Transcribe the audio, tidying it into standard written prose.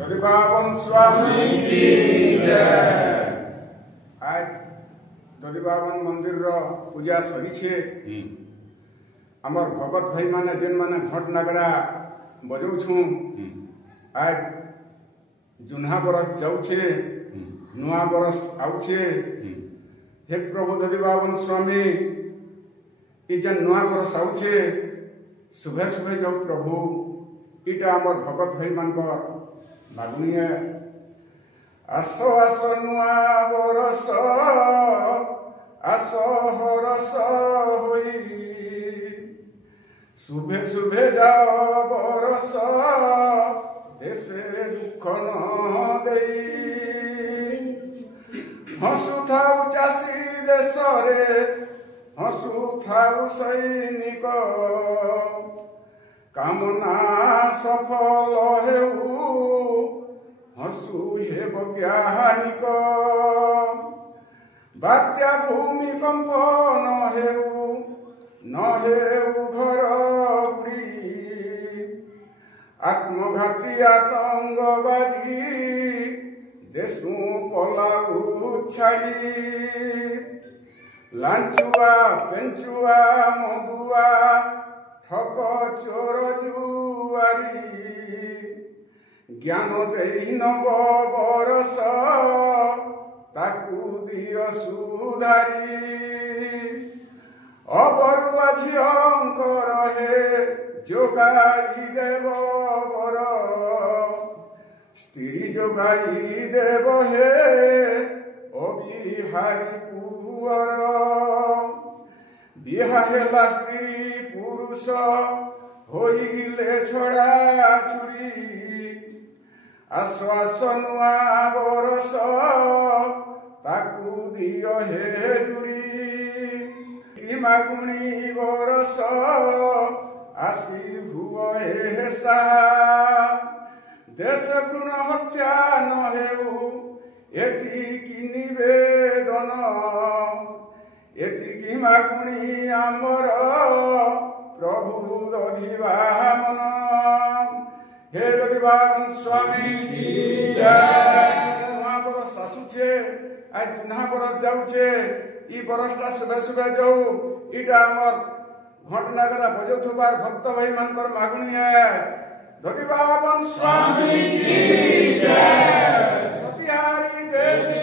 दधिबावन स्वामी की जय। आज दधिबावन मंदिर रो पूजा सरी छे। आमर भगत भाई माने जेन माने घंट नगरा बजाऊ छु। आज जुन्हा बरस जाऊे नुआ बरस आउे। हे प्रभु दधिबावन स्वामी ई जेन नुआ बरस आउे शुभे शुभे जाऊ प्रभु इटा आमर भगत भाई मानकर मागुनिया। आसो आसो नुआ बरस आसो हरस होई शुभे शुभे जाओ बरस देशे दुख न देई। हसु थाउ चाषी देशरे हसु थाउ सैनिक कामना सफल हेउ हसु हे वैज्ञानिक। बात्या भूमिकंप न हेउ घर बुड़ी। आत्मघाती आतंकवादी देशु पलाऊ छाड़ी। लांचुआ पेंचुआ मधुआ ठक चोर जुआरी ज्ञान देई नव बरस ताकू दिय सुधारी। अबरुआ झियंकर हे जोगाई देव बर स्त्री जोगाई देव हे अबिहारी पुअर। बिहा हेला स्त्री पुरुष होइले छड़ा छुरी। आश्वास नुआ बरस ताकू दियो हे जुड़ी। मागुणी बरस आसी हुओ हे सा। देश गुण हत्या न हेउ एतिकी निवेदन। एतिकी मागुणी आमर प्रभु दधिबावन। हे दधिबावन स्वामी की जय। नुआ बरस आसुछे आज जुन्हा बरस जाऊे। ई बरसटा सुबह सुबह जाऊ इटा आमर घंट नगरा बजाउथबार भक्त भाई मानकर मागुनी है। दधिबावन स्वामी की जय। सतिहारी देवी